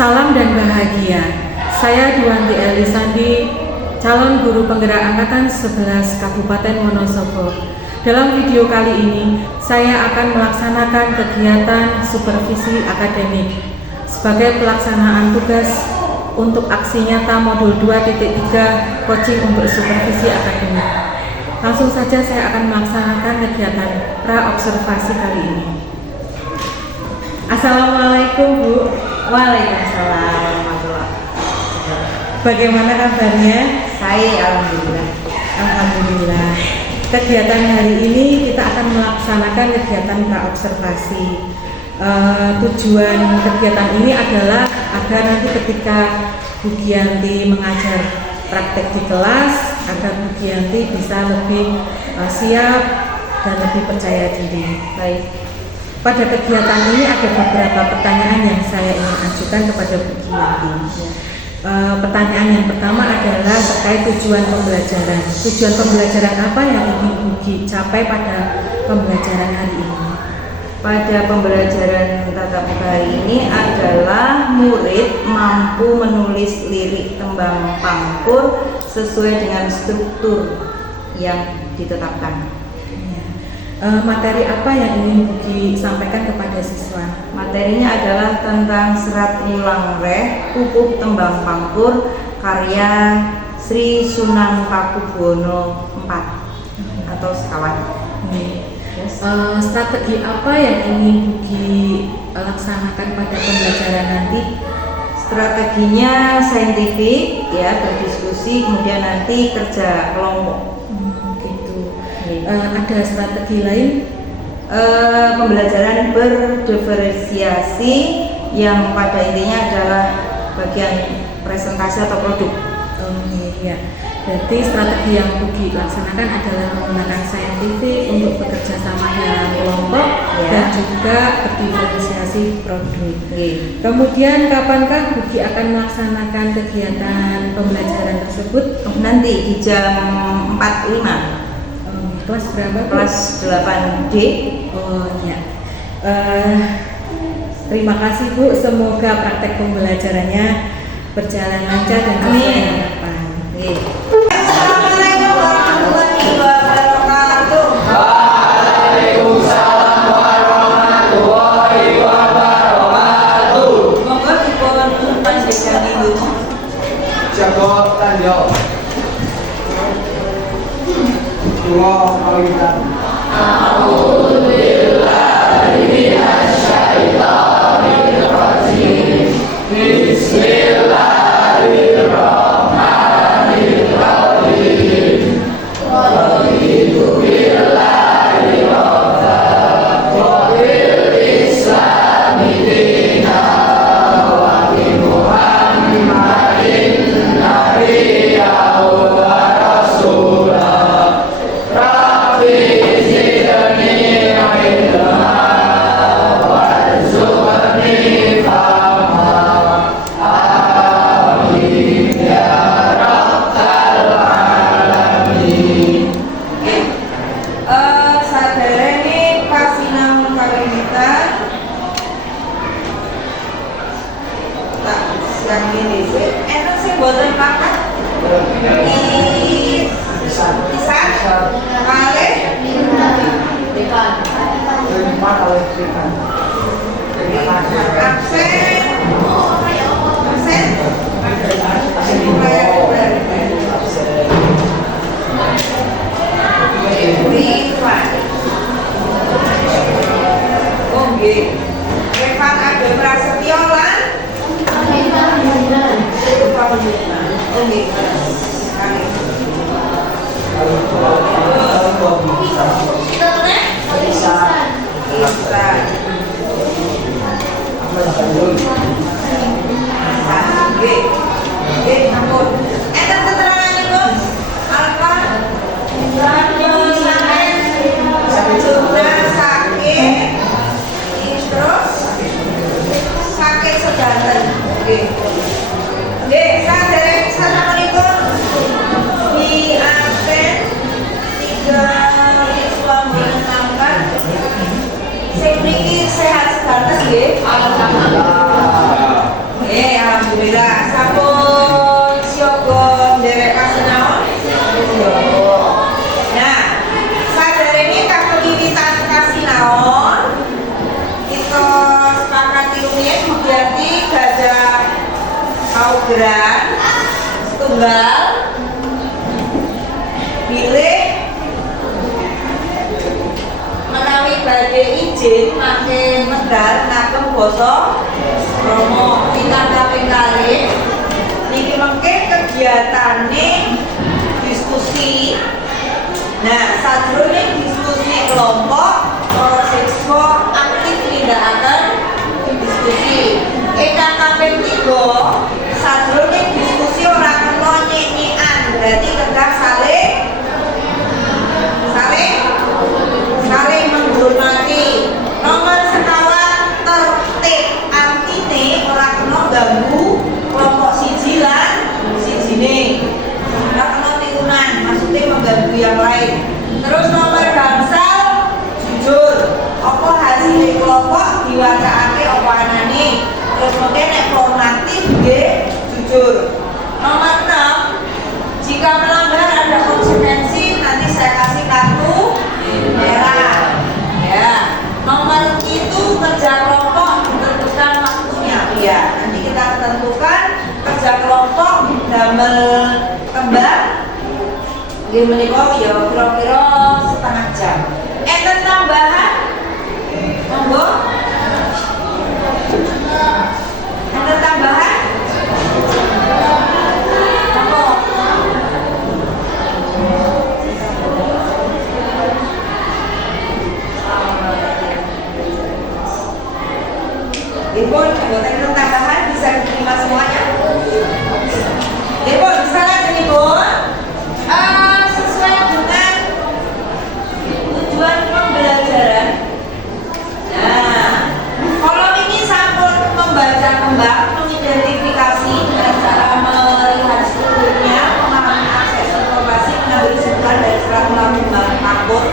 Salam dan bahagia. Saya Duanti Elisandi, calon guru penggerak angkatan 11 Kabupaten Wonosobo. Dalam video kali ini, saya akan melaksanakan kegiatan supervisi akademik sebagai pelaksanaan tugas untuk aksi nyata modul 2.3 coaching untuk supervisi akademik. Langsung saja saya akan melaksanakan kegiatan pra-observasi kali ini. Assalamualaikum Bu. Waalaikumsalam warahmatullahi wabarakatuh. Bagaimana kabarnya? Saya alhamdulillah. Alhamdulillah. Kegiatan hari ini kita akan melaksanakan kegiatan pra-observasi. Tujuan kegiatan ini adalah agar nanti ketika Bu Giyanti mengajar praktek di kelas, agar Bu Giyanti bisa lebih siap dan lebih percaya diri. Baik. Pada kegiatan ini ada beberapa pertanyaan yang saya ingin ajukan kepada Bu Giyanti. Pertanyaan yang pertama adalah terkait tujuan pembelajaran. Tujuan pembelajaran apa yang ingin Bu Gi capai pada pembelajaran hari ini? Pada pembelajaran tatap muka hari ini adalah murid mampu menulis lirik tembang pangkur sesuai dengan struktur yang ditetapkan. Materi apa yang ingin Bu Gi sampaikan kepada siswa? Materinya adalah tentang serat ulang reh pupuh tembang pangkur karya Sri Sunan Pakubuwono IV atau sekawan. Strategi apa yang ingin Bu Gi laksanakan pada pembelajaran nanti? Strateginya saintifik, ya, berdiskusi, kemudian nanti kerja kelompok. Ada strategi lain? Pembelajaran berdiferensiasi yang pada intinya adalah bagian presentasi atau produk. Iya. Berarti strategi yang Bu Gi laksanakan adalah menggunakan saintifik untuk bekerja sama dalam kelompok, ya, dan juga berdiferensiasi produk. Kemudian kapankah Bu Gi akan melaksanakan kegiatan pembelajaran tersebut? Nanti di jam 4.5. Kelas berapa? Kelas 8D. Oh ya. Terima kasih Bu. Semoga praktek pembelajarannya berjalan lancar dan sesuai harapan. Assalamualaikum warahmatullahi wabarakatuh. Waalaikumsalam warahmatullahi wabarakatuh. Monggo dipun panjenengan dulu. Jago tanyo. Dua kalimat. A'udzubillahi minasyaitonir rajim. Bismillahirrahmanirrahim. Raditu billahi rabban wa bil islami dinan wa bi Muhammadin nabiyyan wa rasulah. Revan ada Prasetyo lan Sing mriki sehat sedanten nggih? Nggih, alhamdulillah. Sampun siaga nderek pasinaon? Siaga. Nah, saderenge kawiwitan pasinaon kita sepakati rumiyin Budiati gadah paugeran setunggal bilih menawi badhe izin mangke medal ngagem basa Rama kita kaping kalih niki mengke kegiatane diskusi. Nah, sadurunge diskusi kelompok para siswa aktif nindakaken diskusi. Ingkang kaping 3 sadurunge diskusi ora kena nyenyikan, berarti kedah saling menghormati. Nomor sekawan tertib, artine ora kena ganggu kelompok siji lan sijine. Ora kena tirunan, maksudnya mengganggu yang lain. Terus nomor gangsal jujur. Apa hasil kelompok diwacakake apa anane. Terus mungkin nek formatif nggih jujur. Nomor 6, jika melanggar ada konsekuensi, nanti saya kasih kartu merah. Ya. Nomor itu kerja kelompok ditentukan waktunya. Ya, nanti kita tentukan kerja kelompok damel kembang. Nggih menika ya kira-kira setengah jam. Enten tambahan? Monggo. Enten tambahan? Monggo. Ibu, buatan tambahan bisa diterima semuanya. Ibu, bisa lagi Ibu. Sesuai dengan tujuan pembelajaran. Nah, kalau ini sampun membaca kembang, mengidentifikasi dengan cara melihat strukturnya, memahami akses informasi, mengambil kesimpulan dari serat ulang kembang akut.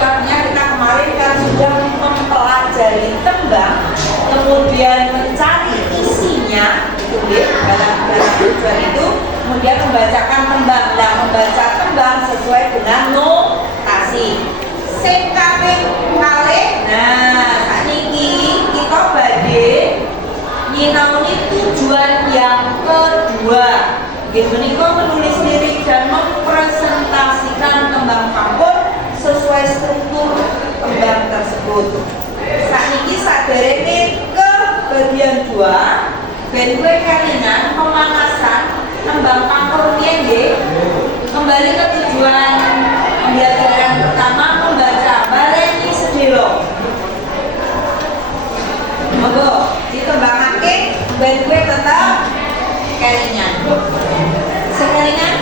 Artinya kita kemarin kan sudah mempelajari tembang, kemudian mencari isinya, itu dalam tujuan itu, kemudian membacakan tembang. Nah, membaca tembang sesuai dengan notasi. Sing kaping kalih, nah sakniki kita badhe nyinaoni tujuan yang kedua. Nggih menika menulis lirik dan mempresentasikan tembang pangkur sesuai struktur tembang tersebut. Sakniki saderenge ke bagian 2, ben kuwi kelingan pemanasan tembang pangkur piye nggih. Kembali ke tujuan pembelajaran pertama, membaca baleni sedelo. Monggo ditembangake ben kuwi tetep kelingan. Sekelingan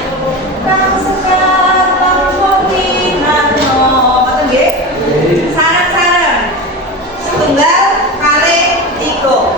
kang sekar pangkotinano. Ngoten nggih? Sareng-sareng. Setunggal kalih 3.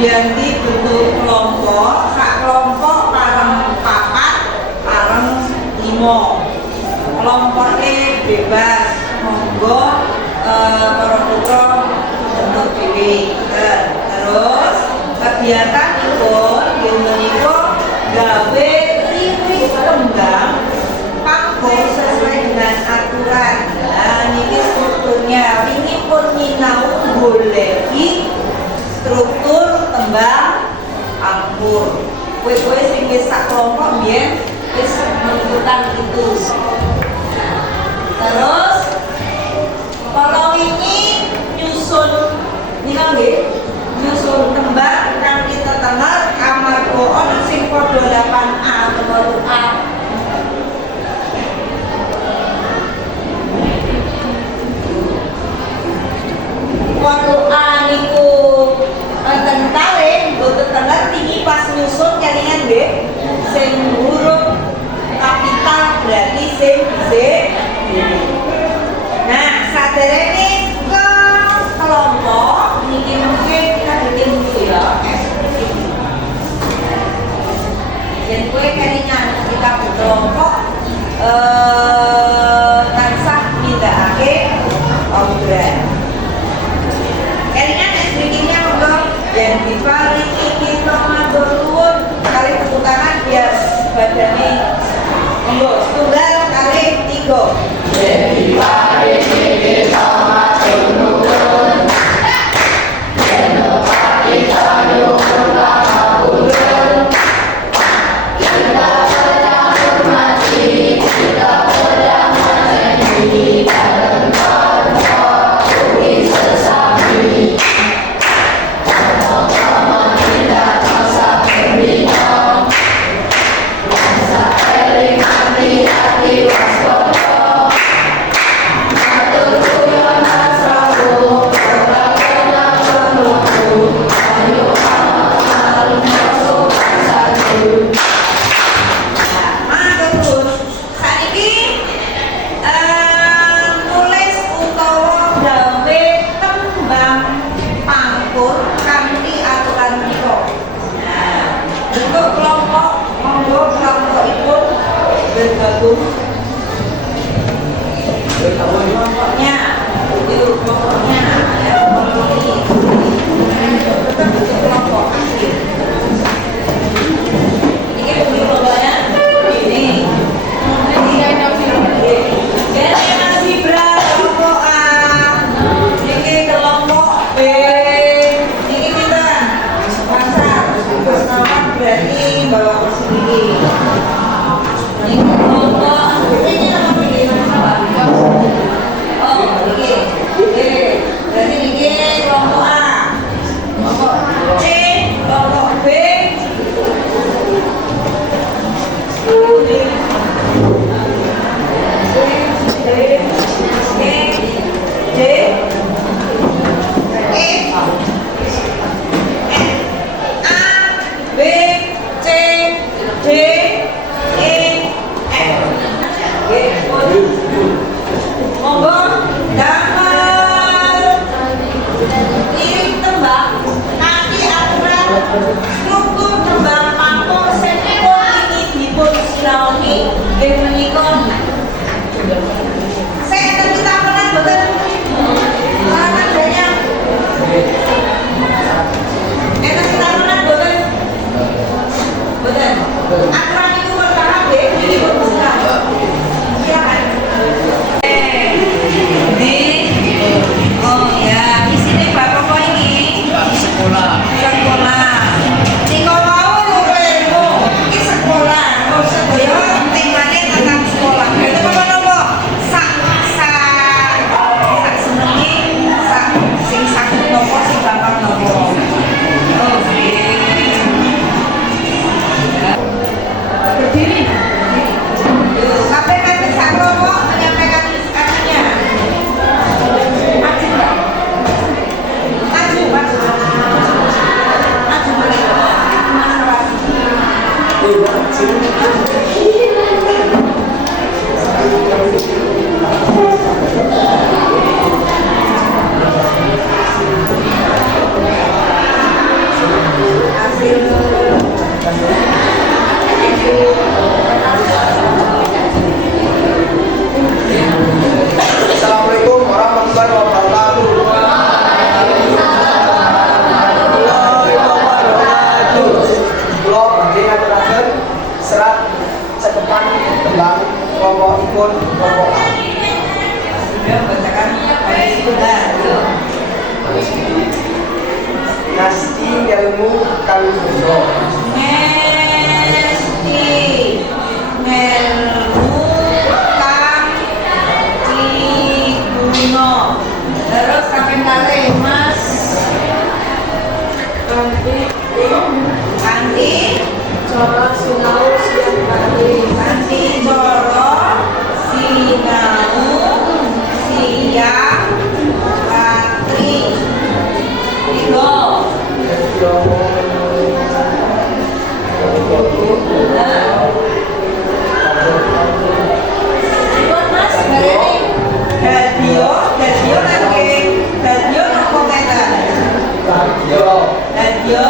Dianti bentuk kelompok, sak kelompok pareng papat, pareng 5. Kelompoknya bebas, monggo para putra bentuk dhewe. Terus kegiatan pun menika gawe lirik tembang panggung sesuai dengan aturan. Nah, ini strukturnya. Ini pun minau goleki struktur tembang angkur. Kue-kue sing wis sak kelompok biyen wis menentukan itu. Terus kalau ini nyusun nyusun tembang kang kita tenar amarga ana sing padha 8A atau 8A. Niku tentare boten tenar tinggi pas nyusun kelingan nggih sing huruf kapital berarti sing dhisik. Nah, saderenge ke kelompok niki mungkin kita bikin dulu ya. Yen kowe kelingan kita berkelompok tansah nindakake obrolan. Kelingan berikutnya monggo yang diparingi kita matur nuwun kali tepuk tangan biar badane monggo setunggal kali 3. Yang diparingi kita matur nuwun, yen kita nyuwun pangapunten, kita sedang hormati, kita sedang menyayangi dan bangsa ugi sesami. Sama-sama kita bangsa berbina, bangsa eling hati-hati waspada. Kelompoknya, itu kelompoknya, ya kelompok ini, tetap bentuk kelompok akhir. Ini kelompoknya, ini masih kelompok A, ini kelompok B, ini kita pasang berarti bawa ke sini. Ini kelompok, ini nama pilih apa? Oh, ini. Berarti ini kelompok A. Kelompok C, kelompok B. Struktur tembang panggung sepipun ini dipun sinaoni ing menika. Saya akan kita pernah boten larangan banyak. Enak kita pernah boten. Boten. Aturan itu bertahap ya, ini pun sinaoni. Silakan. Ini oh ya, di sini Bapak kok ini sekolah. Tinggal mau ilmu, ini sekolah, mau sekolah, temanya tentang sekolah. Itu apa nopo? Sak kelompokipun kelompok A. Sudah bacakan baris sebelah. Yuk. Nasti ngelmu kang dosa. Ngesti ngelmu kang diguna. Terus kaping kalih Mas Kanti cara sinau siang pagi Kanti coro sinau siang ratri. Tiga. Ikut Mas Bareni. Dadio nang komentar. Dadio, aja.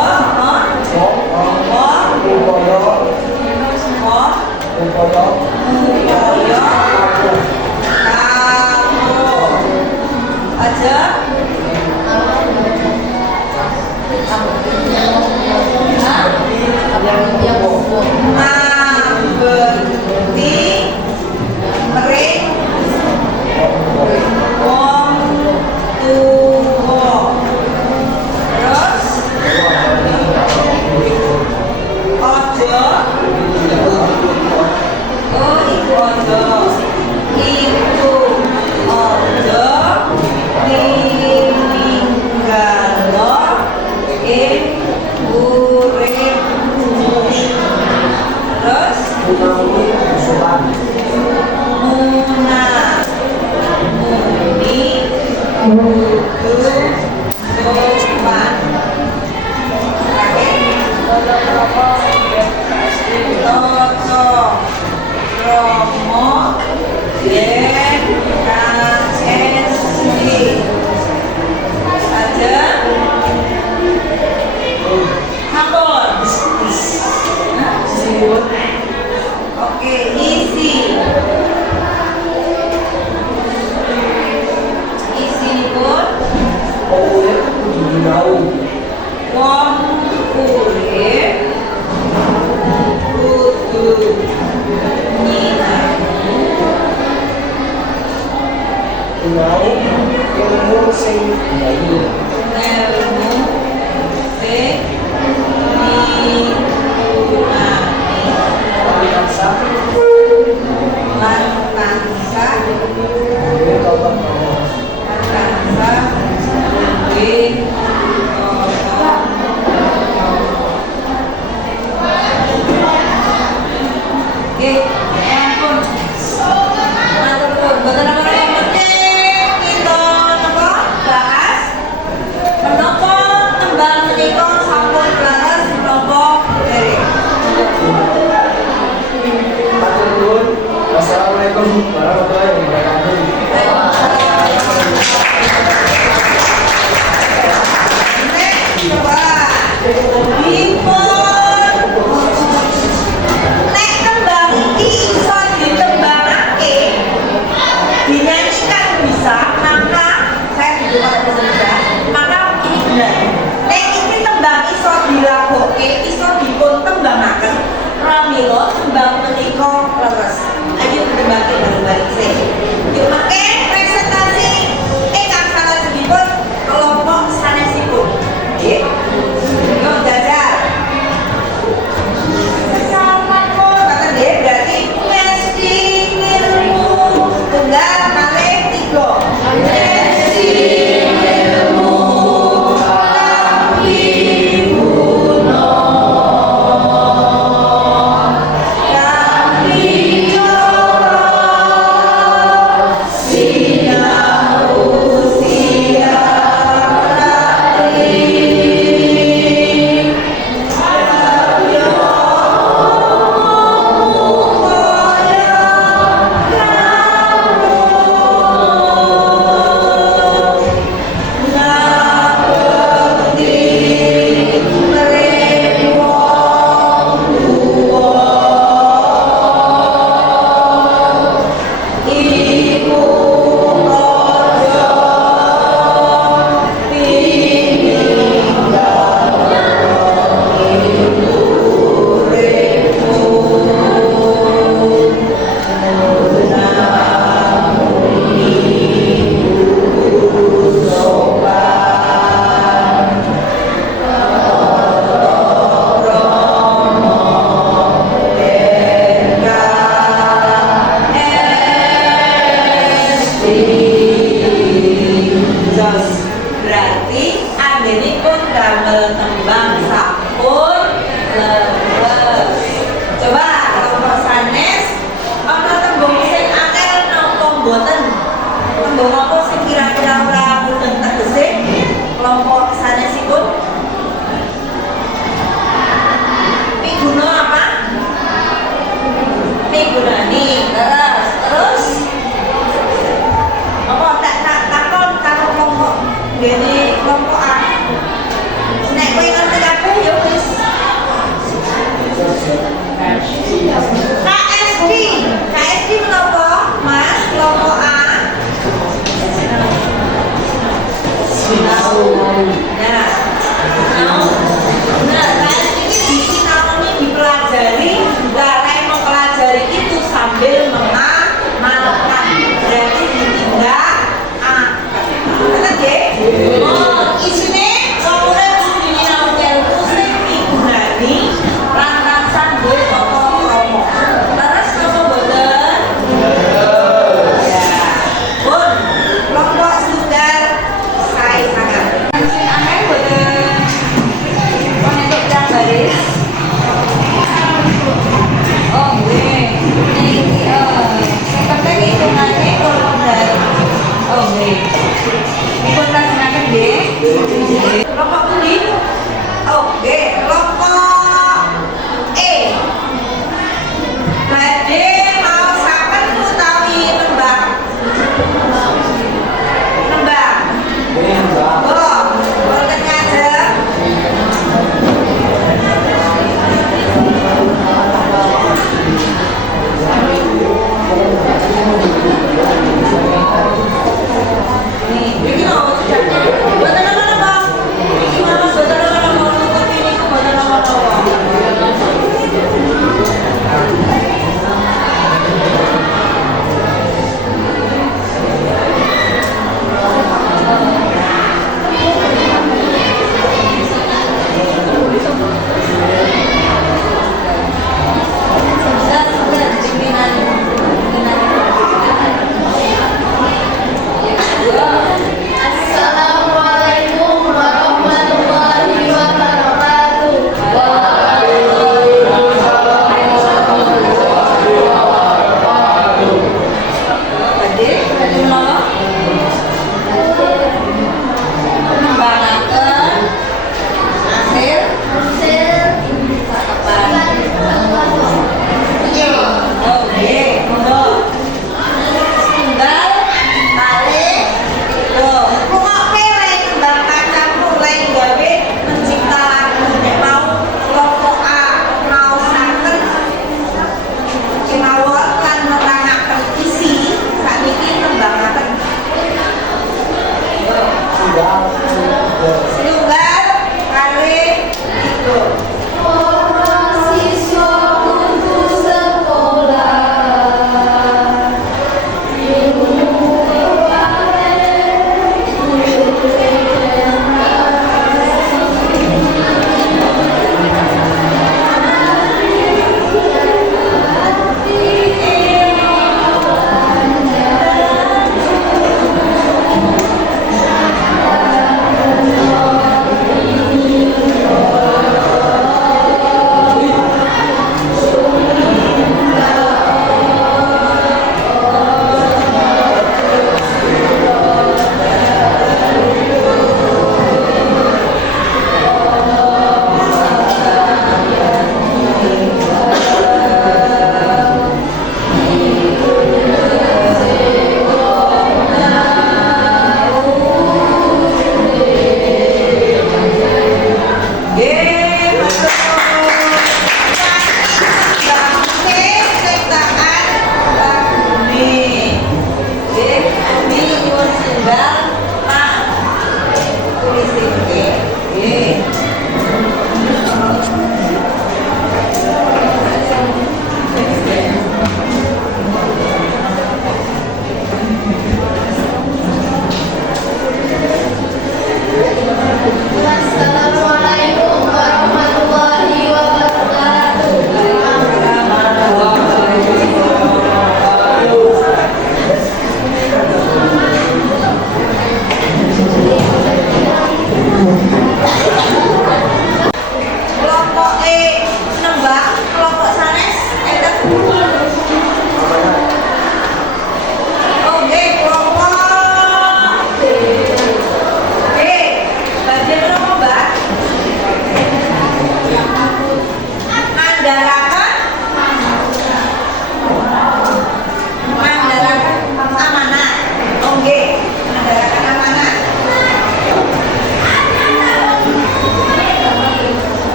Mabekti mering wong tuwa. Terus ojo iku ojo dininggalo ing uripmu. Terus muni kudu sopan. Toto Romo yen kasih saja ampun. Oke, isi pun wong urip kudu Sinau ilmu sing bayi. ngelmu sing digunani lan tansah duwe Oke, ampun. Matur nuwun. Boten apa yang penting kita napa bahas menapa tembang menika sampun laras menapa dereng. Matur nuwun. Wassalamualaikum warahmatullahi wabarakatuh. Coba nek tembang iki iso ditembangake dinyanyikan bisa, maka saya tidak pada bisa, maka ini benar. Nek iki tembang iso dilagoke, iso dipun tembangaken pramila tembang menika leres. Ayo tembangke bareng-bareng sih. Yuk make presentasi ingkang salajengipun kelompok sanesipun. Nggih. Yuk jajal.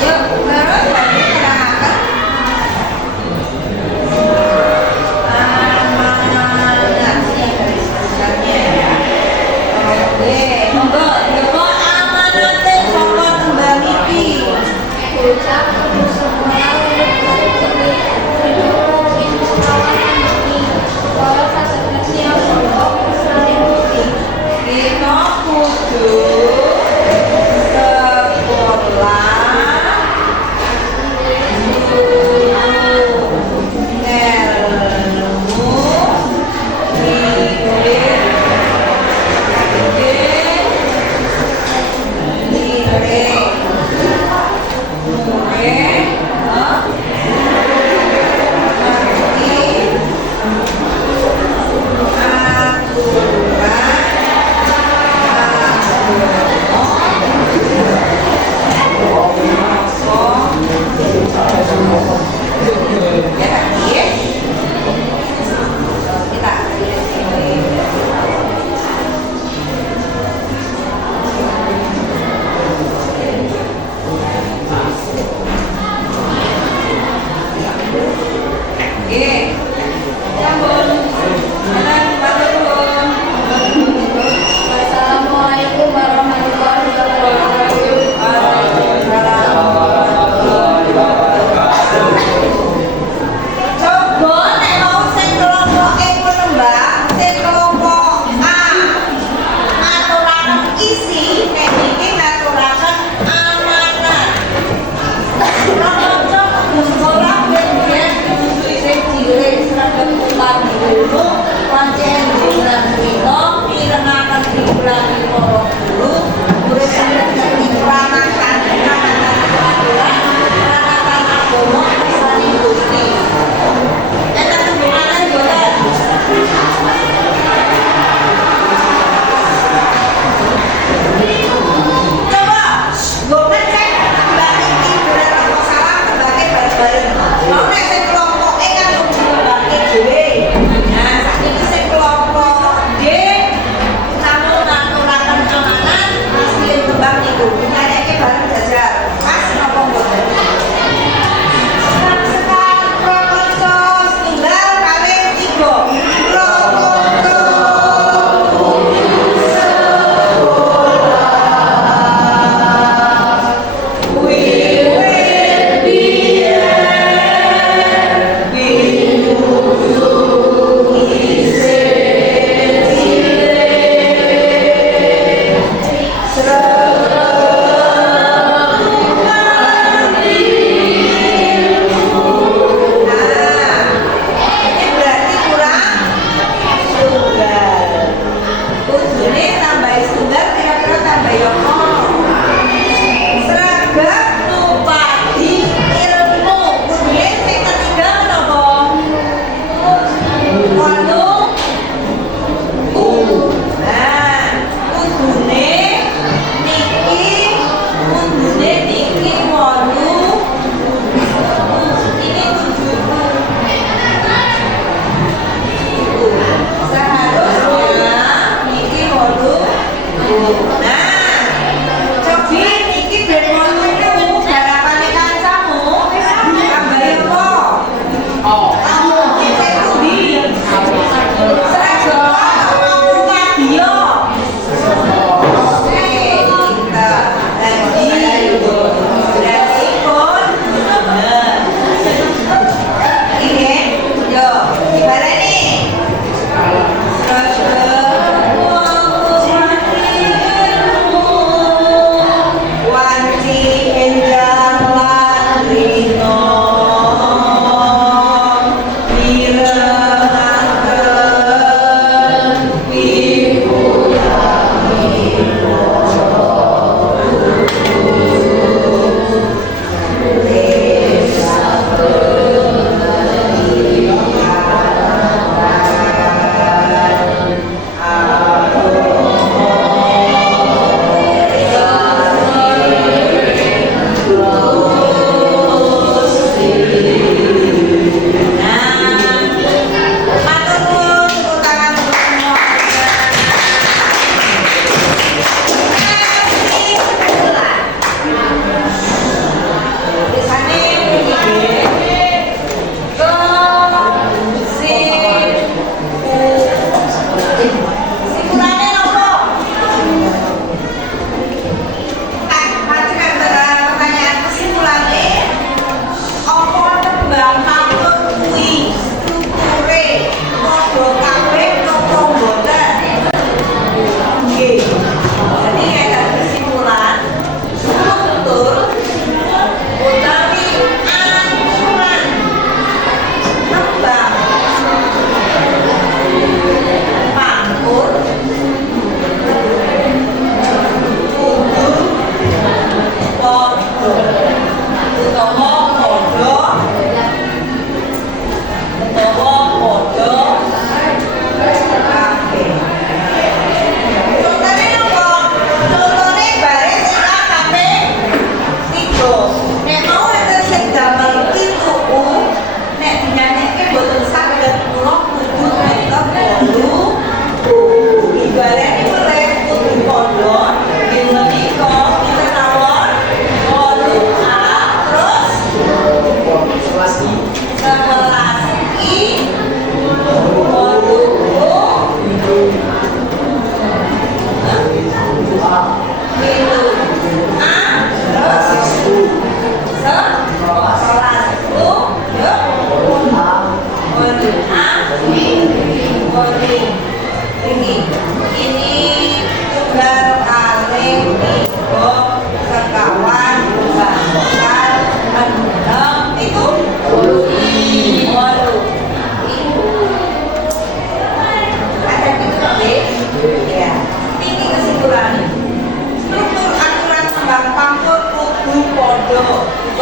Yuk, terus tadi terangkan amanat sih garis besarnya ya. Oke, monggo nyoba amanate saka tembang iki. Bocah kudu sekolah untuk menjadi sekolah kasetnya untuk saling bukti. Kita kudu sekolah ilmu Wassalamualaikum warahmatullahi wabarakatuh. Coba nek mau sing kelompok E menembak, sing kelompok A ngaturaken isi, nek iki ngaturaken amanat. Kanca sekolah ben-ben sing cilik seragam kumpul dulu, pancen bulan kita mirengaken bulan para guru, murid saged ngerti peranakan peraturan, peranakan agama saling Gusti. Enak hubungannya boleh. Coba, gue ngecek mbak ini boleh rokok salah sebagai bareng-bareng. Mau nek sing kelompok E kan mbake dhewe. Nah, saat ini sing kelompok D namun ngaturaken amanat asli tembang niku. Nyanyake bareng jajar. Pas napa mboten? Sekar prokonco setunggal kalih 3. Prokonco we will be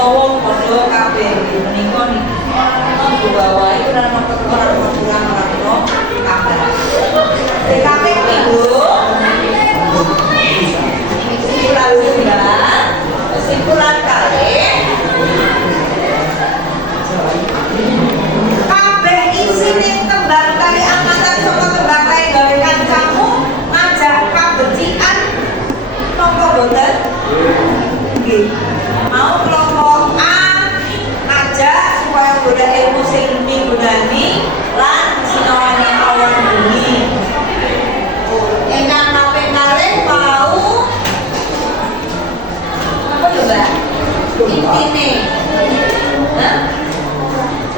utawa padha kabeh menika niki monggo bawa itu dan orang kabeh. TKP Ibu kesimpulan kali kabeh isine tembang kali amatan saka tembang kali gawe kancamu ngajak kabecikan napa boten? Nggih. Mau kelompok A ngajak supaya boda ilmu sing migunani lan sinawani awan bumi. Ingkang kaping kalih mau apa lho Mbak? Intine. Hah?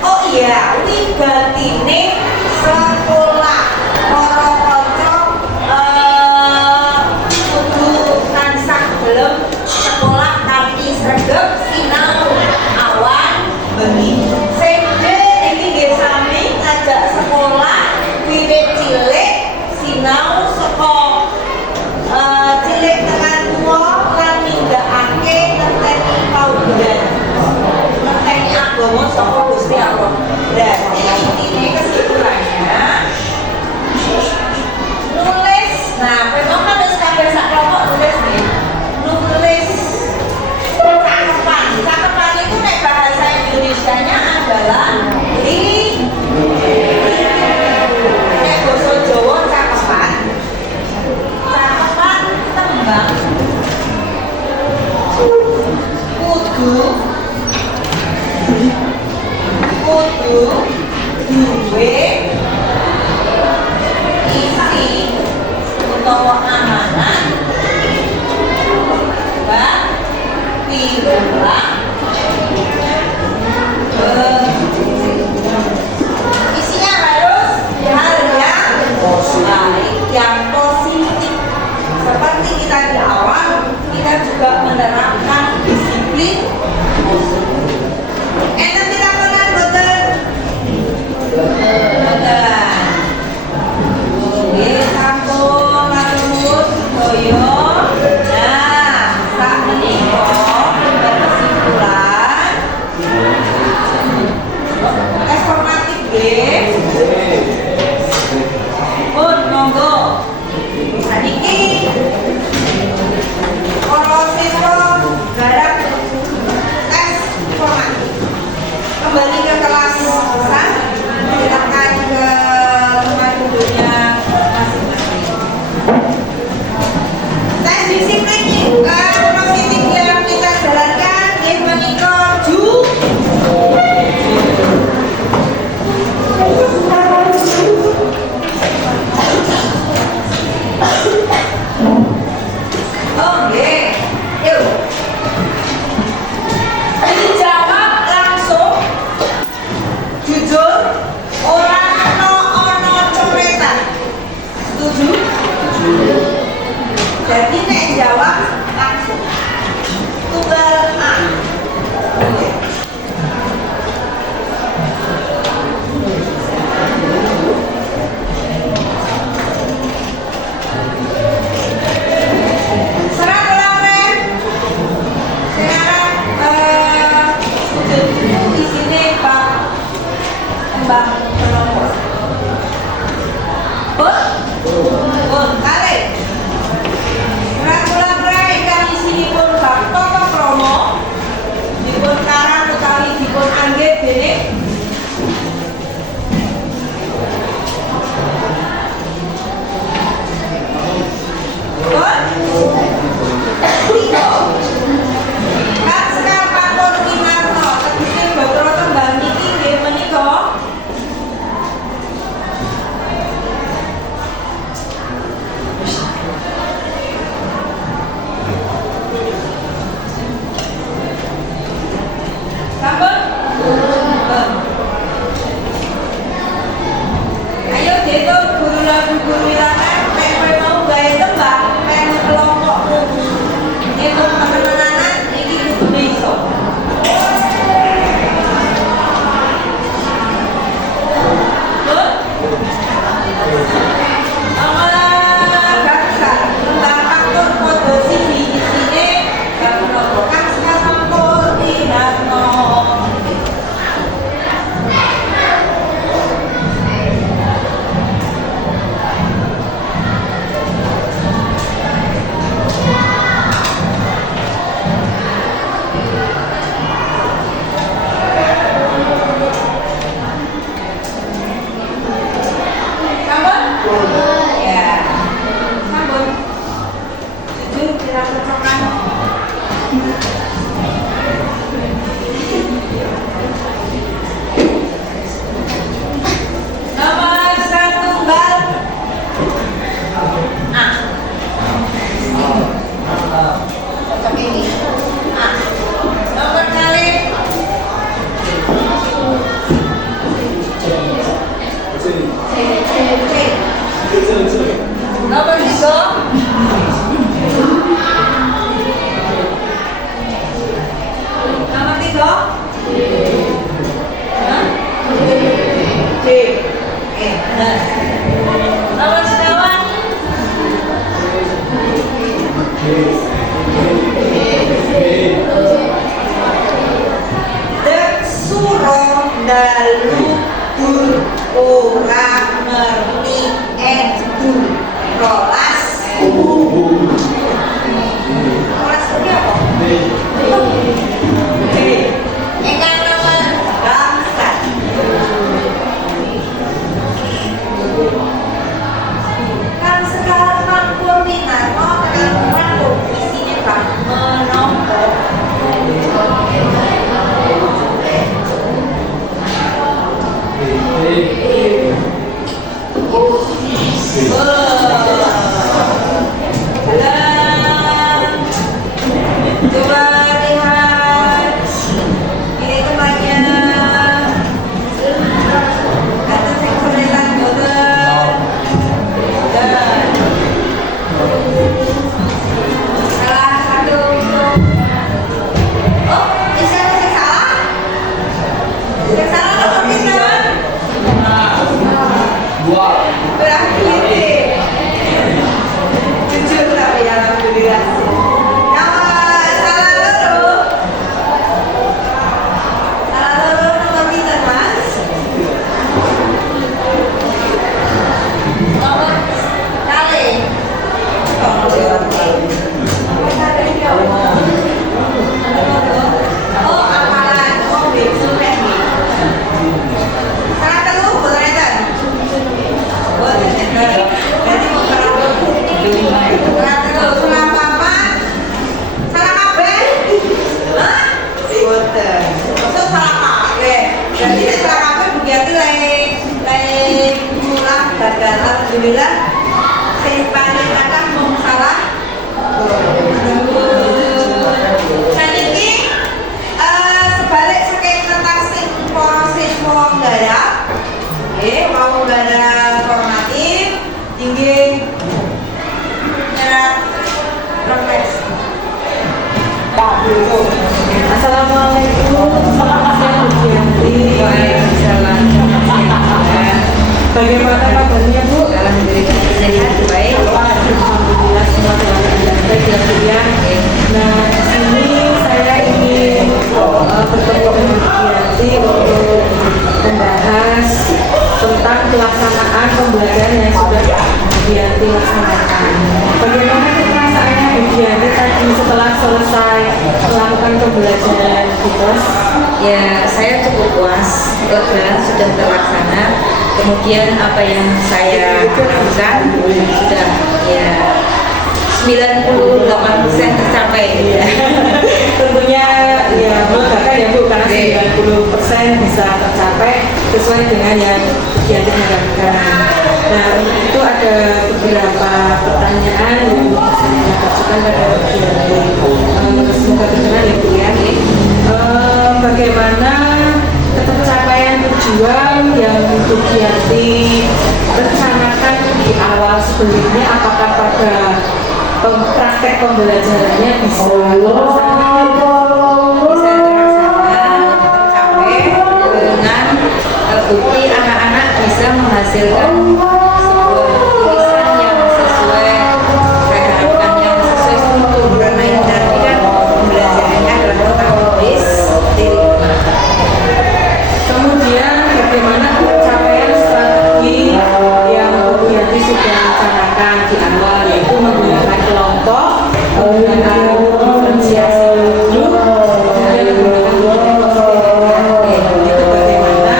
Oh iya, wigatine sekolah para kanca kudu tansah gelem sekolah kanthi sregep sinau awan bengi. Sing niki nggih sami ngajak sekolah wiwit cilik sinau saka cilik tekan tuwa lan nindakake ngenteni paugeran. Ngenteni agama saka Gusti Allah. Berarti ini kesimpulannya nulis. Nah, memang kan wis kabeh sak kelompok nulis nih. Nulis cakapan. Cakapan itu nek bahasa Indonesianya adalah nek basa Jawa cakapan. Cakapan tembang kudu duwe isi utawa amanat bab pirulang isinya harus hal yang baik, yang positif. Seperti kita di awal, kita juga menerapkan disiplin yo? Hah? D. Oke, benar. Nomor sekawan. Dek suruh dalu dur ora ngerti edu rolas. Rolas ini apa? Ingkang nomor gangsal. Kan sekarang mangkul minarno tekan mangkul isine bab menompo. Coba lihat ini temannya kata seksualitas boten dan salah satu oh bisa yang salah nomor pinter berarti jujur tapi alhamdulillah. Alhamdulillah sing paling akeh mung salah. Saniki sebalik saking tentang sing para siswa nggarap. Nggih, mau nggarap formatif inggih nyerat profesi. Assalamualaikum. Waalaikumsalam. Bagaimana kabarnya Bu? Alhamdulillah sehat baik. Alhamdulillah semua dalam baik ya. Nah di sini saya ingin bertemu dengan Bu Yanti untuk membahas tentang pelaksanaan pembelajaran yang sudah Bu Yanti laksanakan. Bagaimana perasaannya Bu Yanti tadi setelah selesai melakukan pembelajaran di kelas? Ya, saya cukup puas, lega sudah terlaksana. Kemudian apa yang saya harapkan sudah ya 98% tercapai. Ya. Tentunya ya membanggakan ya Bu karena 90% bisa tercapai sesuai dengan yang diharapkan. Nah untuk itu ada beberapa pertanyaan yang saya ajukan pada Bu Yanti. Semoga berkenan ya Bu ya. Bagaimana tercapaian tujuan yang Bu Yanti rencanakan di awal sebelumnya, apakah pada praktek pembelajarannya bisa terlaksana tercapai dengan bukti anak-anak bisa menghasilkan sebuah tulisan yang sesuai saya harapkan yang sesuai struktur karena yang tadi kan pembelajarannya adalah tentang tulis lirik. Kemudian bagaimana pencapaian strategi yang Bu Yanti sudah rencanakan di awal, yaitu menggunakan kelompok, menggunakan diferensiasi grup, kemudian menggunakan itu bagaimana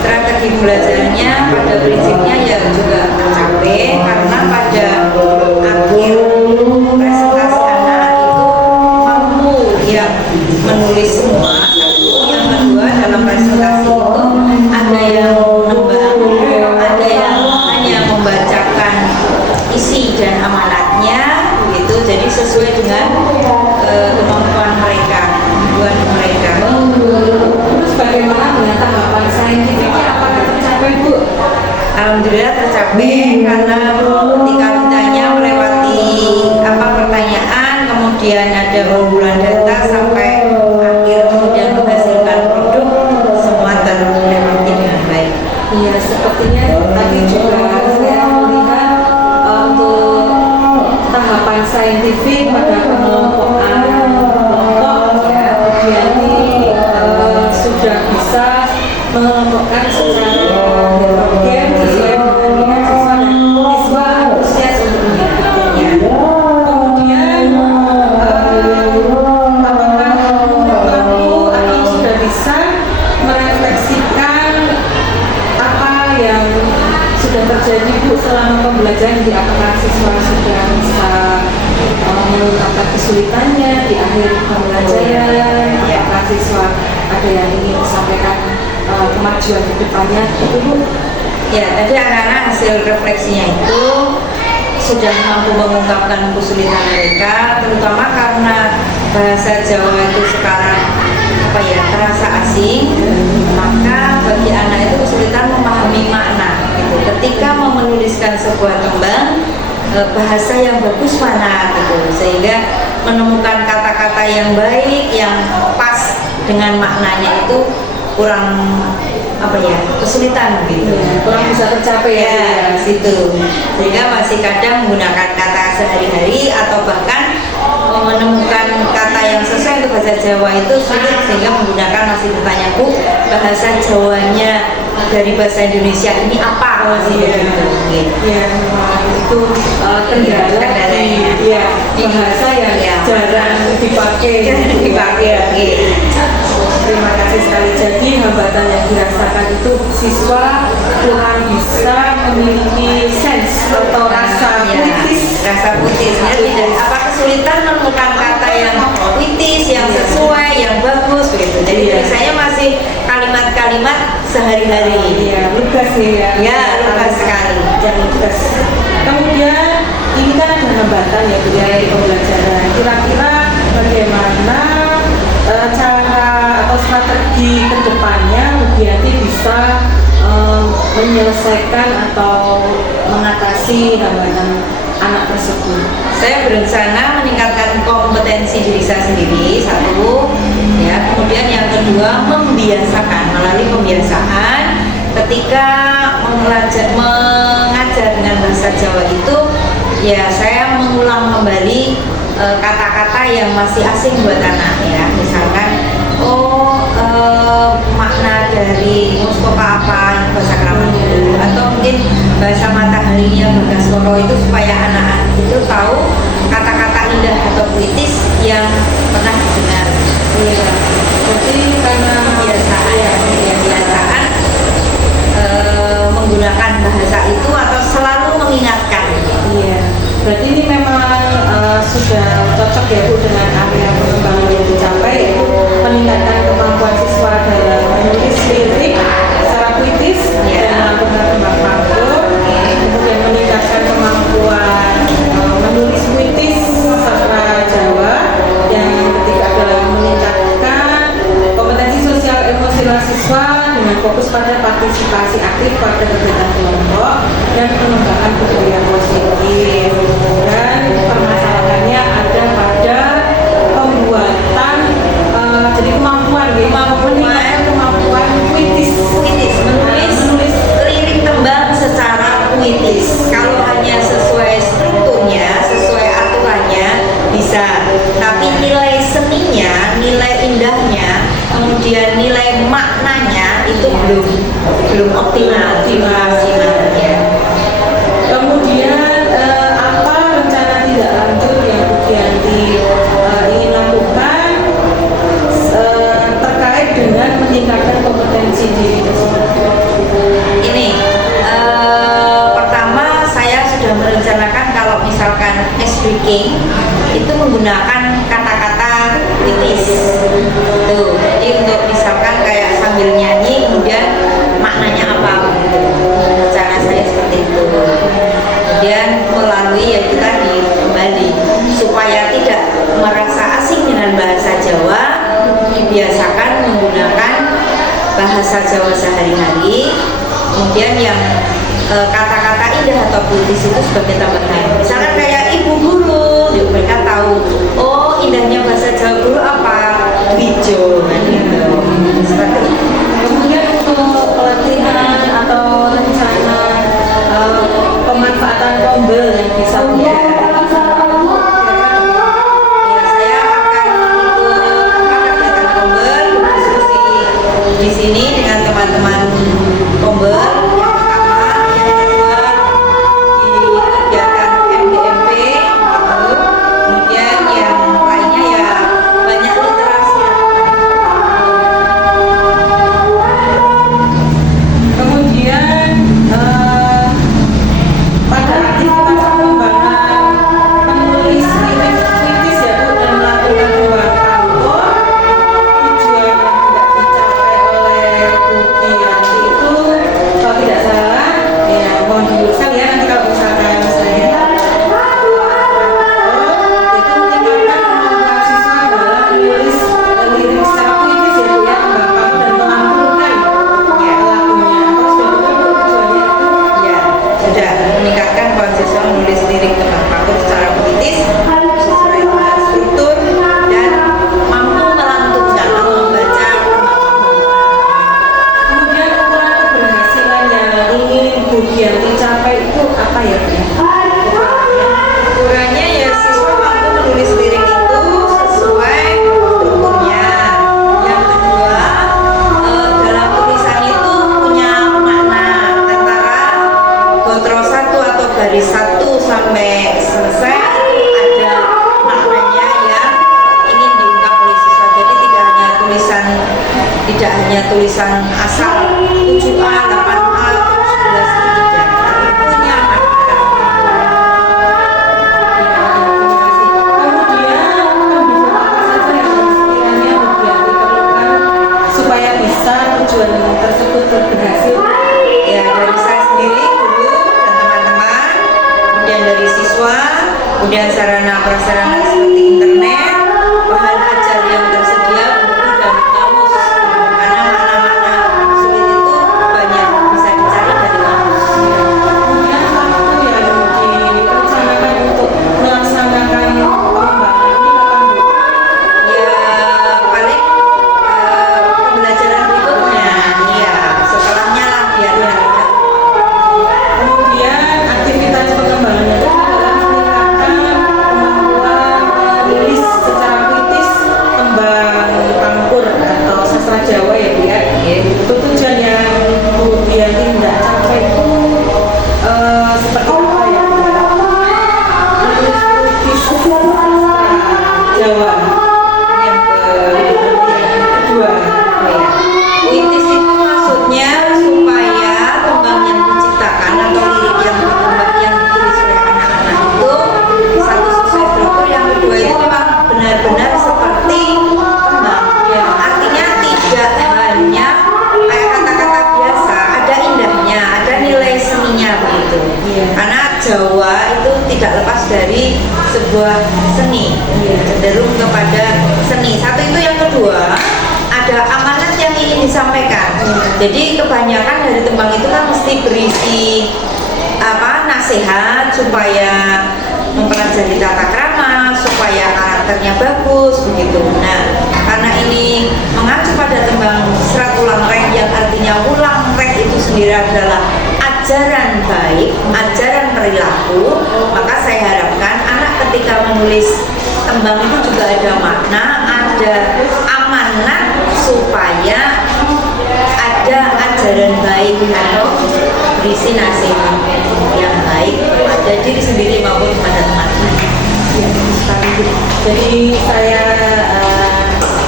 Strategi pembelajarannya pada prinsipnya ya juga tercapai karena pada akhir presentasi anak itu mampu yang menulis semua satu, yang kedua dalam presentasi itu ada yang menembang, ada yang hanya membacakan isi dan amanatnya begitu, jadi sesuai dengan kemampuan mereka, kemampuan mereka. Terus bagaimana dengan tahapan saintifiknya, apakah tercapai Bu? Alhamdulillah tercapai karena ketika ditanya melewati pertanyaan, kemudian ada kumpulan data sampai saja nanti apakah siswa sudah bisa mengungkapkan kesulitannya di akhir pembelajaran, apakah siswa ada yang ingin disampaikan kemajuan ke depannya, itu Bu? Ya, tadi anak-anak hasil refleksinya itu sudah mampu mengungkapkan kesulitan mereka, terutama karena bahasa Jawa itu sekarang terasa asing, maka bagi anak itu kesulitan memahami makna. Gitu. Ketika mau menuliskan sebuah tembang, bahasa yang bagus mana, gitu, sehingga menemukan kata-kata yang baik, yang pas dengan maknanya itu kurang kesulitan gitu, kurang bisa tercapai ya situ, sehingga masih kadang menggunakan kata sehari-hari atau bahkan menemukan kata yang sesuai untuk bahasa Jawa itu sulit, sehingga menggunakan masih bertanya, Bu, bahasa Jawanya dari bahasa Indonesia ini apa sih gitu. Ya, itu kendala di bahasa yang jarang dipakai. Terima kasih sekali. Jadi hambatan yang dirasakan itu siswa kurang bisa memiliki sense atau rasa puitis. Tidak kesulitan menemukan kata yang puitis, yang sesuai, yang bagus begitu. Jadi biasanya masih kalimat-kalimat sehari-hari. Iya, lugas ya. Ya, lugas sekali. Yang lugas. Kemudian ini kan ada hambatan ya Bu di pembelajaran. Kira-kira bagaimana cara atau strategi kedepannya Bu Giyanti bisa menyelesaikan atau mengatasi hambatan anak tersebut? Saya berencana meningkatkan kompetensi diri saya sendiri, satu, ya. Kemudian yang kedua, membiasakan, melalui pembiasaan ketika mengajar dengan bahasa Jawa itu, ya saya mengulang kembali kata-kata yang masih asing buat anak, ya. Misalkan, makna dari mustoka apa, bahasa Kramat dulu, atau mungkin bahasa mataharinya Bagaskoro itu, supaya anak-anak itu tahu kata-kata indah atau puitis yang pernah didengar. Iya. Jadi karena kebiasaan menggunakan bahasa itu atau selalu mengingatkan. Iya. Berarti ini memang sudah cocok ya Bu dengan area pengembangan yang dicapai, yaitu meningkatkan kemampuan siswa dalam menulis lirik secara puitis dan melakukan tembang panggung, kemudian meningkatkan kemampuan menulis puitis sastra Jawa, yang ketiga adalah meningkatkan kompetensi sosial emosional siswa dengan fokus pada partisipasi aktif pada kegiatan kelompok dan pengembangan budaya positif. Dan permasalahannya ada pada pembuatan jadi kemampuan puitis, menulis lirik tembang secara puitis. Kalau hanya sesuai strukturnya, sesuai aturannya bisa, tapi nilai seninya, nilai indahnya, kemudian nilai maknanya itu belum optimal, ya. Kemudian apa rencana tidak lanjut yang Bu Giyanti ingin lakukan terkait dengan meningkatkan kompetensi diri tersebut? Ini pertama, saya sudah merencanakan kalau misalkan speaking itu menggunakan kata-kata puitis. Tuh, jadi untuk misalkan kayak sambil nyanyi kemudian maknanya apa gitu. Rencana saya seperti itu. Kemudian melalui ya kita kembali supaya tidak merasa asing dengan bahasa Jawa, dibiasakan menggunakan bahasa Jawa sehari-hari. Kemudian yang kata-kata indah atau puitis itu sebagai tambahan. Misalkan kayak ibu guru, mereka tahu, oh indahnya bahasa Jawa guru apa? Wijo, gitu. Seperti itu. Kemudian untuk pelatihan atau rencana pemanfaatan tombel yang bisa punya Saya akan kegiatan tombel, berdiskusi di sini dengan teman-teman tombel. Yang kedua, yang kedua di kegiatan MDMP, gitu. Kemudian yang lainnya ya banyak tidak hanya tulisan asal 7A, 8A, 11 tidak, tapi punya makna. Kemudian pembimbing apa saja yang sekiranya Budianti perlukan supaya bisa tujuan tersebut berhasil? Ya, dari saya sendiri, guru dan teman-teman, kemudian dari siswa, kemudian sarana prasarana seperti internet, bahan ajar yang tersedia, buku dan kamus. Karena makna-makna sulit itu banyak bisa dicari dari kamus. Kemudian waktu yang direncanakan untuk melaksanakan pengembangan ini kapan, Bu? Ya, paling pembelajaran berikutnya, ya setelahnya lah biar ada. Kemudian aktivitas pengembangannya itu adalah meningkatkan kemampuan menulis secara kritis tembang pangkur atau sastra Jawa ya Bu ya. Itu tujuan yang Bu Dianti tidak capai itu seperti apa ya Bu ya? Menulis kritis sastra Jawa. Yang Kedua. puitis itu maksudnya supaya tembang yang diciptakan atau lirik yang ditulis oleh anak-anak itu satu sesuai struktur, yang kedua itu memang benar-benar seperti tembang. Ya, artinya tidak hanya kayak kata-kata biasa, ada indahnya, ada nilai seninya begitu. Iya. Karena Jawa itu tidak lepas dari sebuah seni, cenderung kepada seni. Satu itu, yang kedua ada amanat yang ingin disampaikan. Jadi kebanyakan dari tembang itu kan mesti berisi nasihat supaya mempelajari tata krama, supaya karakternya bagus begitu. Nah, karena ini mengacu pada tembang serat ulang rek yang artinya ulang rek itu sendiri adalah ajaran baik, ajaran perilaku, maka saya harapkan anak ketika menulis tembang itu juga ada makna, ada amanat supaya ada ajaran baik atau berisi nasihat yang baik pada diri sendiri maupun pada teman-teman. Ya, sekali Bu. Jadi saya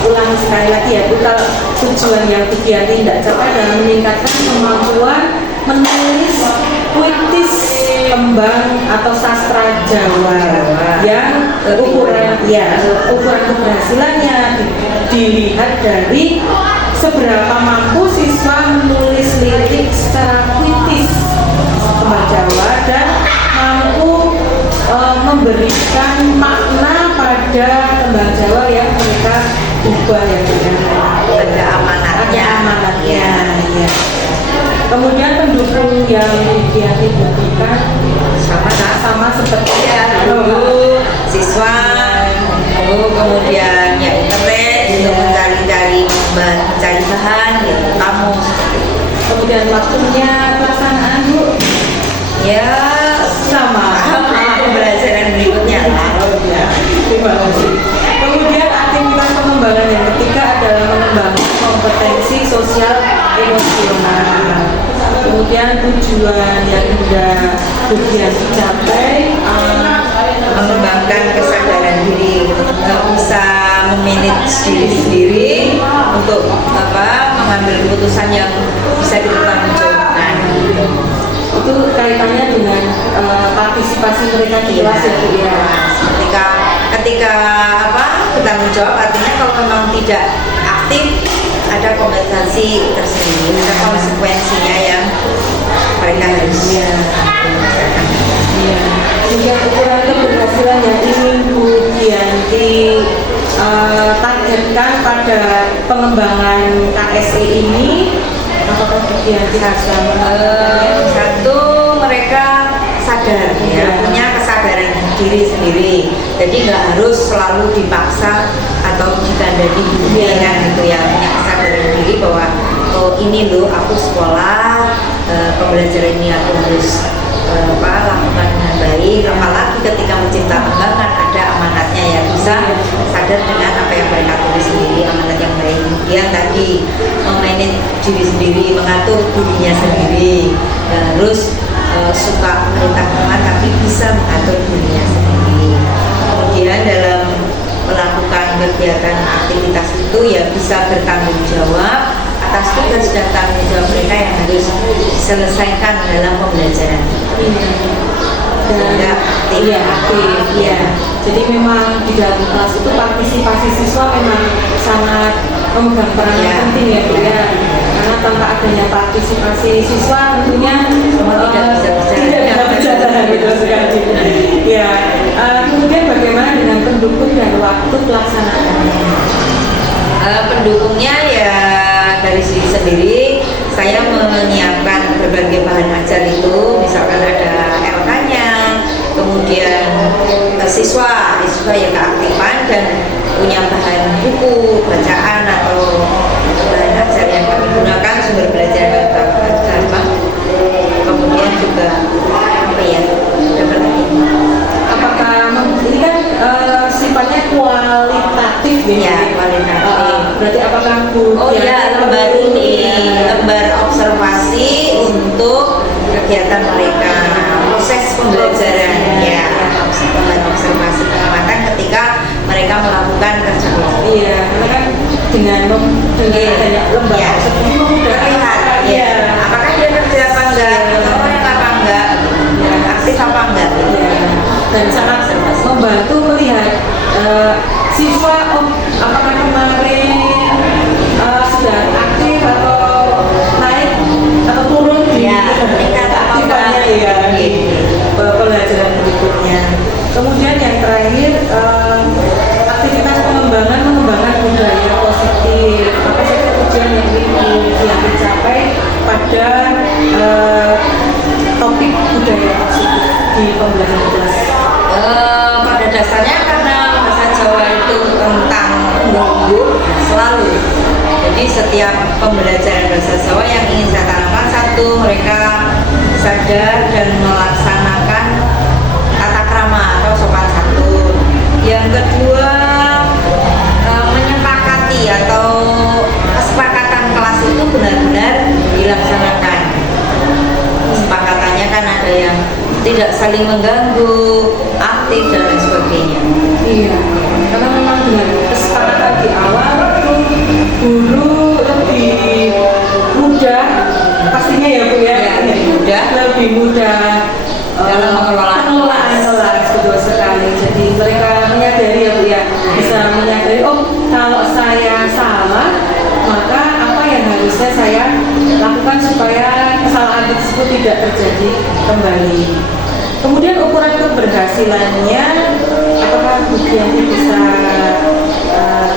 ulangi sekali lagi ya Bu, kalau tujuan yang Bu Dianti tidak capai adalah meningkatkan kemampuan menulis puitis tembang atau sastra Jawa yang ukuran keberhasilannya dilihat dari seberapa mampu siswa menulis lirik secara puitis tembang Jawa dan mampu memberikan makna pada tembang Jawa yang mereka ubah ya Bu. Ada amanatnya. Ya. Kemudian pendukung yang Dianti butuhkan sama seperti guru, siswa, kemudian ya internet untuk mencari bahan gitu, kamus. kemudian waktunya pelaksanaan Bu Ya sama pembelajaran berikutnya lah. Terima kasih. Kemudian aktivitas pengembangan yang ketiga adalah mengembangkan kompetensi sosial emosional. Kemudian tujuan yang sudah Dianti capai Mengembangkan kesadaran diri, bisa memanage diri sendiri untuk mengambil keputusan yang bisa dipertanggungjawabkan. itu kaitannya dengan partisipasi mereka di kelas ya Bu ya. Ketika bertanggung jawab, artinya kalau memang tidak aktif ada kompensasi tersendiri, ada konsekuensinya yang mereka harus. Sehingga ukuran keberhasilan yang ingin Bu Dianti targetkan pada pengembangan KSE ini, apakah Bu Dianti bisa mengatakannya? Satu, mereka sadar ya, punya kesadaran diri sendiri, jadi nggak harus selalu dipaksa atau dikandani kan gitu ya, punya kesadaran diri bahwa oh ini loh aku sekolah, pembelajaran ini aku harus lakukan dengan baik, apalagi ketika mencipta tembang kan ada amanatnya ya, bisa sadar dengan apa yang mereka tulis sendiri, amanat yang baik. Kemudian tadi memanage diri sendiri, mengatur dirinya sendiri, nggak harus suka perintah teman tapi bisa mengatur dirinya sendiri. Kemudian dalam melakukan kegiatan aktivitas itu ya bisa bertanggung jawab atas tugas dan tanggung jawab mereka yang harus diselesaikan dalam pembelajaran. Dan iya aktif ya. Jadi memang di dalam kelas itu partisipasi siswa memang sangat memegang peran yang penting ya Bu ya. Karena tanpa adanya partisipasi siswa tentunya tidak bisa berjalan. Betul sekali. Ya. Kemudian bagaimana dengan pendukung dan waktu pelaksanaannya? Pendukungnya ya dari diri sendiri saya menyiapkan berbagai bahan ajar itu, misalkan ada LK-nya, kemudian siswa ya keaktifan dan punya bahan buku bacaan atau bahan ajar yang kami gunakan, sumber belajar yang kemudian juga apa ya, dapat lagi. Apakah ini kan sifatnya kualitatif Ya, kualitatif. Berarti apakah Bu? Oh ya, lembar ini lembar observasi untuk kegiatan mereka, proses pembelajaran ya, lembar observasi pengamatan ketika mereka melakukan kerja kelompok. Iya, karena kan dengan adanya lembar Ya. observasi memudahkan Terlihat ya, apakah dia kerja apa enggak, orang apa enggak, aktif apa enggak. Ya, dan sangat membantu melihat siswa apakah kemarin sudah aktif atau naik atau turun di meningkat apa aktifannya ya di pelajaran berikutnya. Kemudian yang terakhir aktivitas mengembangkan budaya positif. Apa saja tujuan yang ingin dicapai pada topik budaya positif di pembelajaran kelas? Pada dasarnya karena bahasa Jawa itu tentang unggul selalu. Jadi setiap pembelajaran bahasa Jawa yang ingin saya tanamkan, satu, mereka sadar dan melaksanakan tata krama atau sopan santun. Yang kedua, menyepakati atau kesepakatan kelas itu benar-benar dilaksanakan. Kesepakatannya kan ada yang tidak saling mengganggu, aktif dan lain sebagainya. Iya, karena memang dengan kesepakatan di awal itu guru lebih mudah, pastinya ya Bu ya, lebih mudah dalam pengelolaan kelas, betul sekali. Jadi mereka menyadari ya Bu ya, bisa menyadari oh kalau saya salah maka apa yang harusnya saya lakukan supaya kesalahan tersebut tidak terjadi kembali. Kemudian ukuran keberhasilannya, apakah Bu Dianti bisa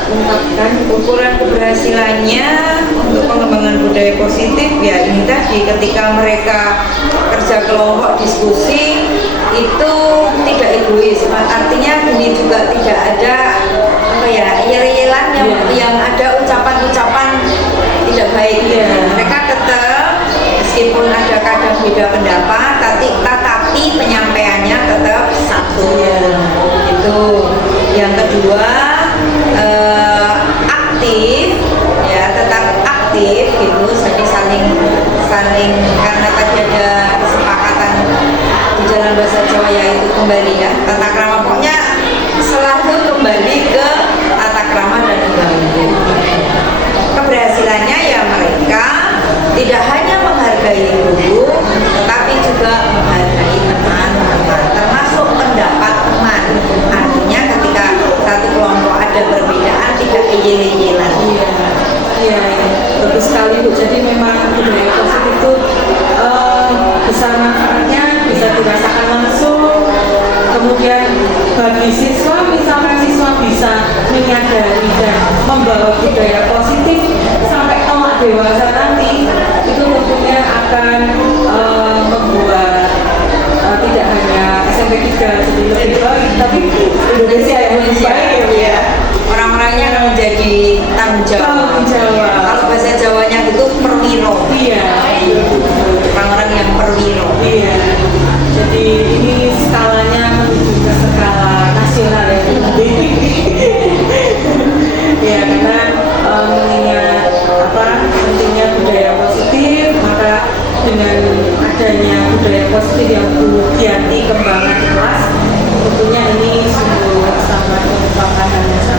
ungkapkan? Ukuran keberhasilannya untuk pengembangan budaya positif ya ini tadi, ketika mereka kerja kelompok diskusi itu tidak egois, artinya ini juga tidak ada apa ya yel-yelan yang ada ucapan-ucapan tidak baik. Mereka tetap meskipun ada kadang beda pendapat, tetapi penyampaiannya tetap satu. Itu. Yang kedua, aktif, ya tetap aktif gitu. Jadi saling karena tadi ada kesepakatan di jalan bahasa Jawa yaitu kembali ya tata krama, pokoknya selalu kembali ke tata krama dan kembali. Keberhasilannya ya mereka tidak hanya menghargai guru, tetapi juga menghargai teman-teman, termasuk pendapat teman. Artinya ketika satu kelompok ada perbedaan tidak yel-yelan. Iya, bagus sekali Bu. Jadi memang budaya positif itu besar manfaatnya, bisa dirasakan langsung. Kemudian bagi siswa, misalkan siswa bisa menyadari dan membawa budaya positif sampai kelak dewasa nanti, itu tentunya akan membuat tidak hanya SMP 3 jadi lebih baik, tapi Indonesia yang lebih baik ya Bu ya. Orang-orangnya akan menjadi tanggung jawab. Kalau bahasa Jawanya itu perwiro. Iya. Orang-orang yang perwiro. Iya. Jadi ini skalanya menuju ke skala nasional ya. Ya karena mengingat pentingnya budaya positif, maka dengan adanya budaya positif yang Bu Dianti kembangkan di kelas, tentunya ini sungguh sangat merupakan hal yang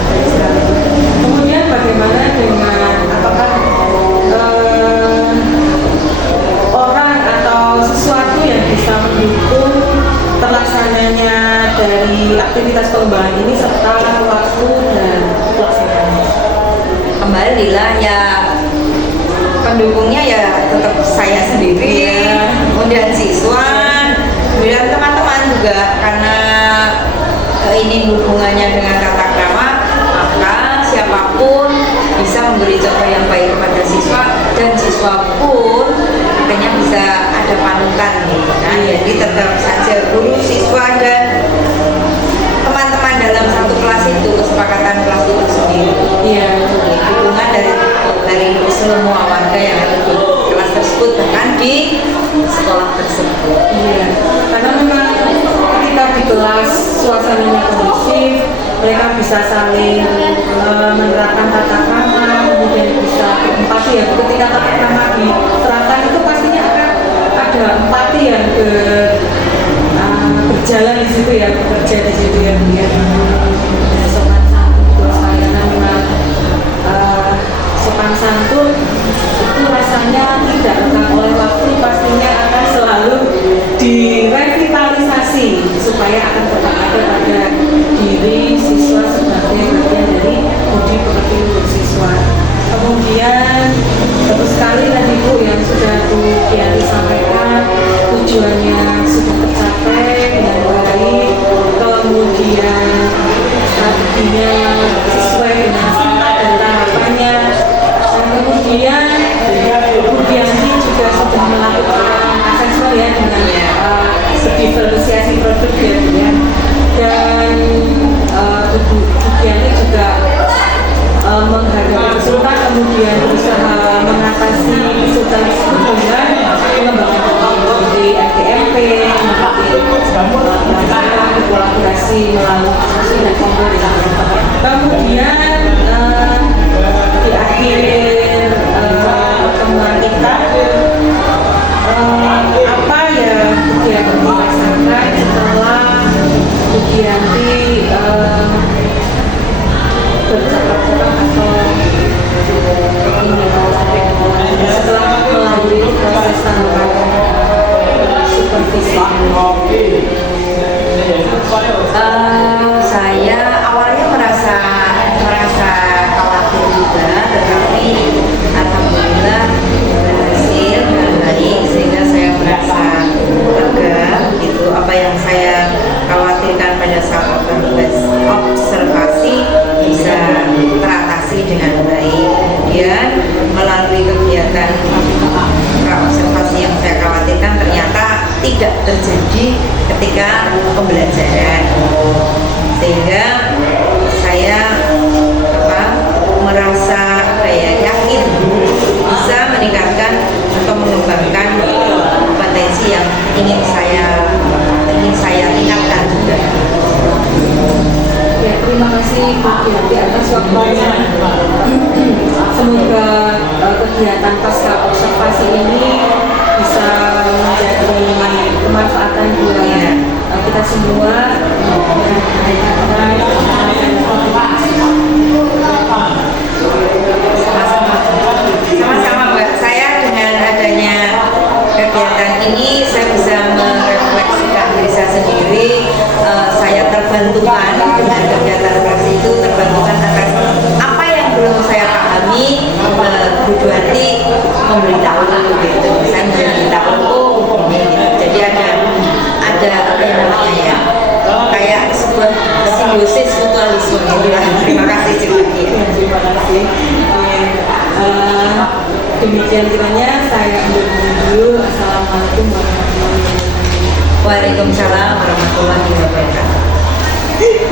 alhamdulillah ya pendukungnya ya tetap saya sendiri, kemudian siswa, kemudian teman-teman juga karena ini hubungannya dengan tata krama, maka siapapun bisa memberi contoh yang baik kepada siswa dan siswa pun akhirnya bisa ada panutan gitu kan. Jadi tetap saja guru, siswa dan teman-teman dalam satu kelas itu, kesepakatan kelas itu sendiri. Iya. Dukungan dari semua warga yang ada di kelas tersebut, bahkan di sekolah tersebut. Iya, karena memang ketika di kelas suasananya kondusif, mereka bisa saling menerapkan tata krama, kemudian bisa berempati ya. Ketika tata krama diterapkan itu pastinya akan ada empati yang berjalan di situ ya, bekerja di situ ya. Sopan santun, terus karena memang sopan santun itu rasanya tidak lekang oleh waktu, pastinya akan selalu direvitalisasi supaya akan tetap ada pada diri siswa sebagai bagian dari budi pekerti untuk siswa. Kemudian bagus sekali tadi Bu yang sudah Bu Kiati sampaikan, tujuannya sudah tercapai dengan baik, kemudian strateginya sesuai dengan standar dan tahapannya, dan kemudian Bu Kiati juga sudah melakukan asesmen ya dengan diferensiasi produk ya, dan Bu Kiati juga menghadapi kesulitan, kemudian berusaha mengatasi kesulitan tersebut dengan mengembangkan teknologi FDMP, kolaborasi melalui diskusi dan komunikasi. Kemudian di akhir pertemuan kita, apa yang Bukianti rasakan setelah Bukianti bercakap-cakap atau setelah melalui proses tahapan supervisi? Saya awalnya merasa khawatir juga, tetapi alhamdulillah berhasil dengan baik sehingga saya merasa lega gitu. Apa yang saya khawatirkan pada saat observasi bisa teratasi dengan baik. Kemudian melalui kegiatan observasi yang saya khawatirkan ternyata tidak terjadi ketika pembelajaran, sehingga saya merasa yakin bisa meningkatkan atau mengembangkan potensi yang ingin saya tingkatkan juga. Ya, terima kasih Bu Kiati atas waktunya. Semoga kegiatan pasca observasi ini bisa menjadi kemanfaatan buat kita semua. Sama-sama Mbak, saya dengan adanya kegiatan ini saya bisa merefleksikan diri saya sendiri. Saya terbantukan dengan kegiatan refleksi itu, terbantukan atas apa yang belum saya pahami. Bu Duanti memberitahu gitu, saya memberitahu ini gitu. Jadi ada apa yang namanya ya, kayak sebuah simbiosis mutualisme gitu lah. Terima kasih juga. Terima kasih. Demikian kiranya saya undur dulu. Assalamualaikum warahmatullahi wabarakatuh. Waalaikumsalam warahmatullahi wabarakatuh.